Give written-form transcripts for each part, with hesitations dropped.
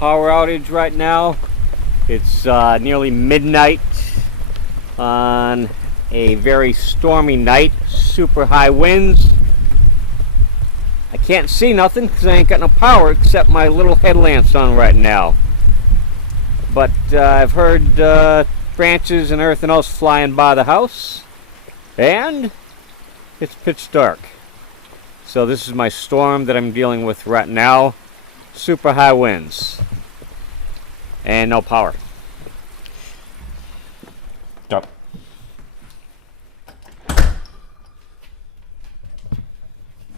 power outage right now. It's nearly midnight on a very stormy night, super high winds. I can't see nothing because I ain't got no power except my little headlamps on right now. But I've heard branches and everything else flying by the house, and it's pitch dark. So this is my storm that I'm dealing with right now. Super high winds and no power. Stop.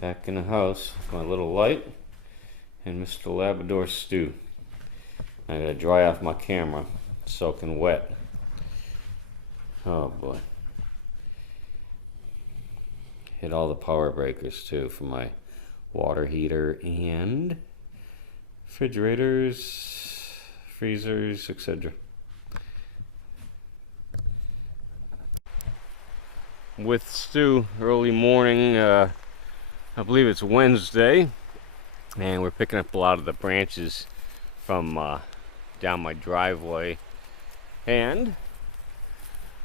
Back in the house with my little light and Mr. Labrador stew. I gotta dry off my camera, it's soaking wet. Oh boy. Hit all the power breakers too for my water heater and refrigerators, freezers, etc. With Stu, early morning, I believe it's Wednesday, and we're picking up a lot of the branches from down my driveway, and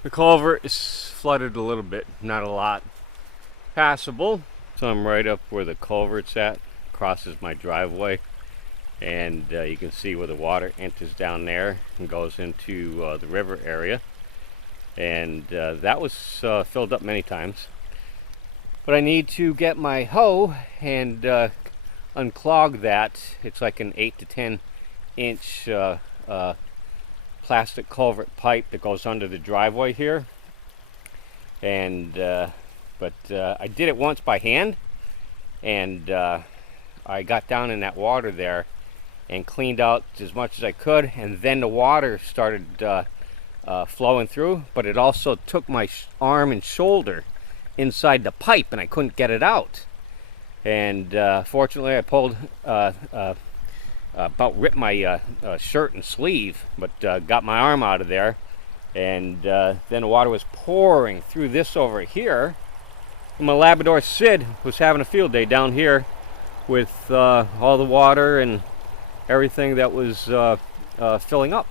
the culvert is flooded a little bit, not a lot, passable. So I'm right up where the culvert's at, crosses my driveway, and you can see where the water enters down there and goes into the river area, and that was filled up many times. But I need to get my hoe and unclog that. It's like an 8 to 10 inch plastic culvert pipe that goes under the driveway here, and but I did it once by hand, and I got down in that water there and cleaned out as much as I could, and then the water started flowing through, but it also took my arm and shoulder inside the pipe and I couldn't get it out. And fortunately I pulled about ripped my shirt and sleeve, but got my arm out of there, and then the water was pouring through this over here, and my Labrador Sid was having a field day down here with all the water and everything that was filling up,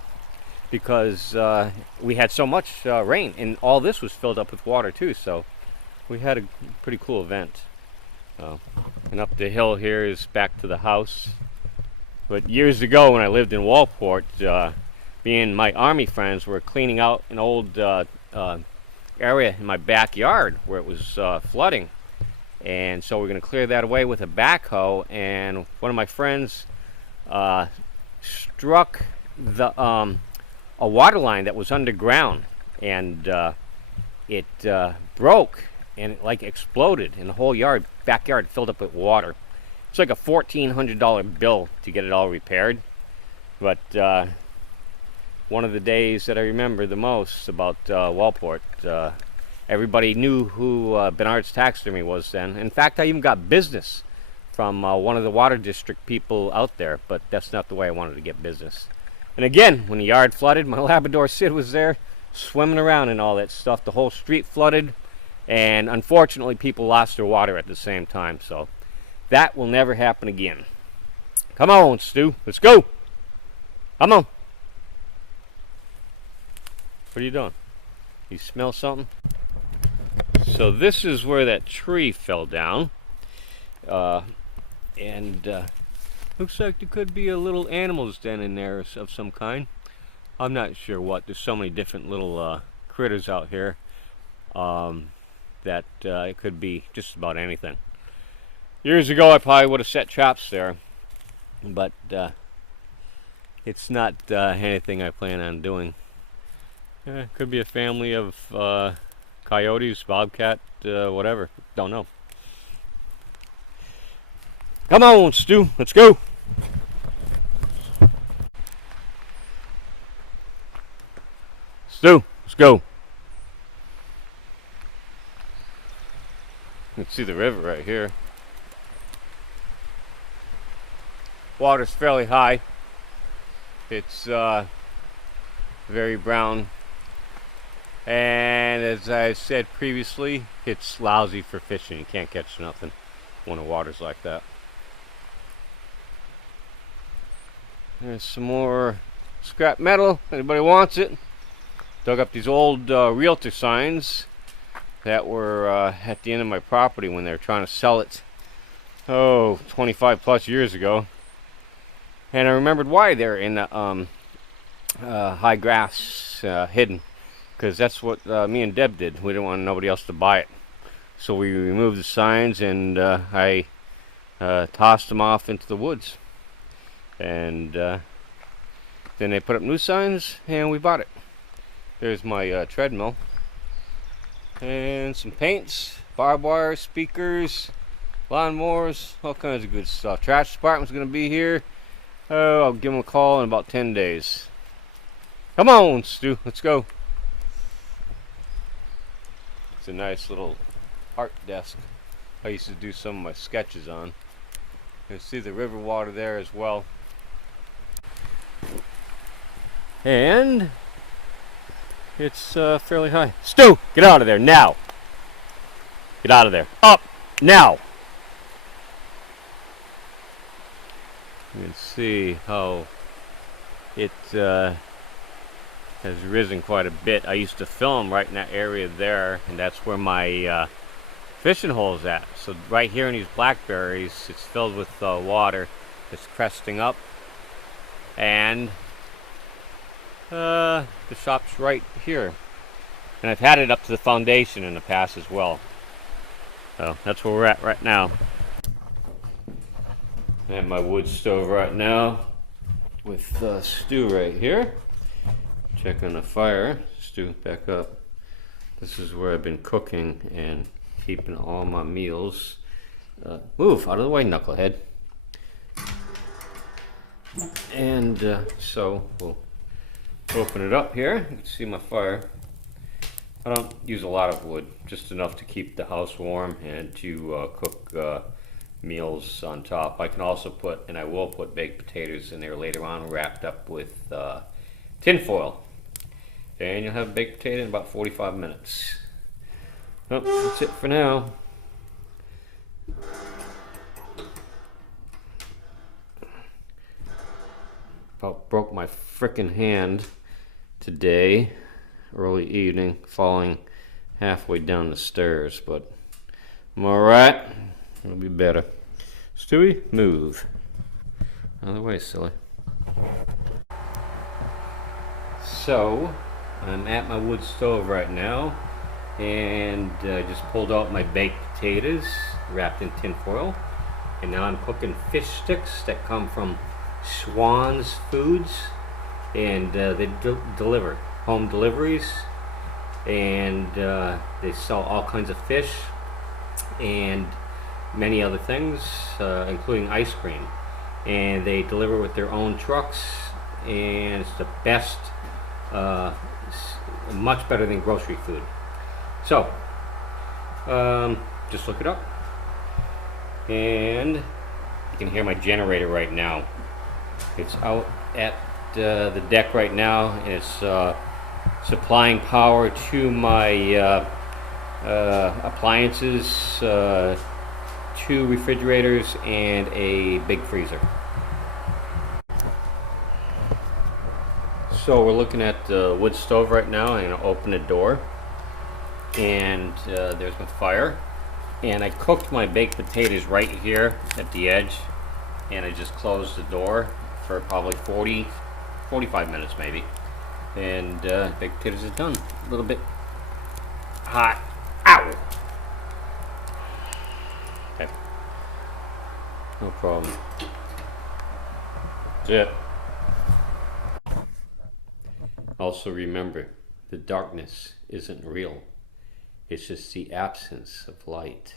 because we had so much rain, and all this was filled up with water too, so we had a pretty cool event. And up the hill here is back to the house. But years ago when I lived in Walport, me and my Army friends were cleaning out an old area in my backyard where it was flooding. And so we're going to clear that away with a backhoe, and one of my friends struck the a water line that was underground, and it broke, and it like exploded, and the whole backyard filled up with water. It's like a $1,400 bill to get it all repaired. But one of the days that I remember the most about Walport, everybody knew who Bernard's Taxidermy was then. In fact, I even got business from one of the water district people out there, but that's not the way I wanted to get business. And again, when the yard flooded, my Labrador Sid was there swimming around and all that stuff. The whole street flooded, and unfortunately people lost their water at the same time, so that will never happen again. Come on, Stu, let's go. Come on. What are you doing? You smell something? So this is where that tree fell down, and looks like there could be a little animal's den in there of some kind. I'm not sure what. There's so many different little critters out here that it could be just about anything. Years ago I probably would have set traps there, but it's not anything I plan on doing. Could be a family of coyotes, bobcat, whatever. Don't know. Come on, Stu, let's go. Stu, let's go. You can see the river right here. Water's fairly high. It's very brown, and as I said previously, it's lousy for fishing. You can't catch nothing when the water's like that. There's some more scrap metal. Anybody wants it? Dug up these old realtor signs that were at the end of my property when they were trying to sell it. Oh, 25 plus years ago. And I remembered why they're in the high grass hidden. Because that's what me and Deb did. We didn't want nobody else to buy it. So we removed the signs and I tossed them off into the woods. And then they put up new signs and we bought it. There's my treadmill. And some paints, barbed wire, speakers, lawnmowers, all kinds of good stuff. Trash department's going to be here. Oh, I'll give them a call in about 10 days. Come on, Stu, let's go. It's a nice little art desk I used to do some of my sketches on. You can see the river water there as well. And it's fairly high. Stu, get out of there now. Get out of there. Up now. You can see how it has risen quite a bit. I used to film right in that area there, and that's where my fishing hole is at. So right here in these blackberries, it's filled with water. It's cresting up, and the shop's right here. And I've had it up to the foundation in the past as well. So that's where we're at right now. I have my wood stove right now with Stu right here. Checking the fire. Stu, back up. This is where I've been cooking and keeping all my meals. Move out of the way, knucklehead. And so we'll open it up here. You can see my fire. I don't use a lot of wood, just enough to keep the house warm and to cook meals on top. I can also put, and I will put, baked potatoes in there later on, wrapped up with tin foil. And you'll have baked potato in about 45 minutes. Well, that's it for now. About broke my frickin' hand today, early evening, falling halfway down the stairs, but I'm alright. It'll be better. Stewie, move. Out of the way, silly. So, I'm at my wood stove right now, and I just pulled out my baked potatoes wrapped in tin foil, and now I'm cooking fish sticks that come from Swan's Foods, and they deliver home deliveries, and they sell all kinds of fish and many other things, including ice cream, and they deliver with their own trucks, and it's the best, much better than grocery food. So just look it up, and you can hear my generator right now. It's out at the deck right now, and it's supplying power to my appliances, 2 refrigerators and a big freezer. So we're looking at the wood stove right now. I'm going to open the door, and there's my fire, and I cooked my baked potatoes right here at the edge, and I just closed the door for probably 45 minutes maybe, and baked potatoes is done. A little bit hot. Ow! Okay, no problem. That's it. Also remember, the darkness isn't real. It's just the absence of light.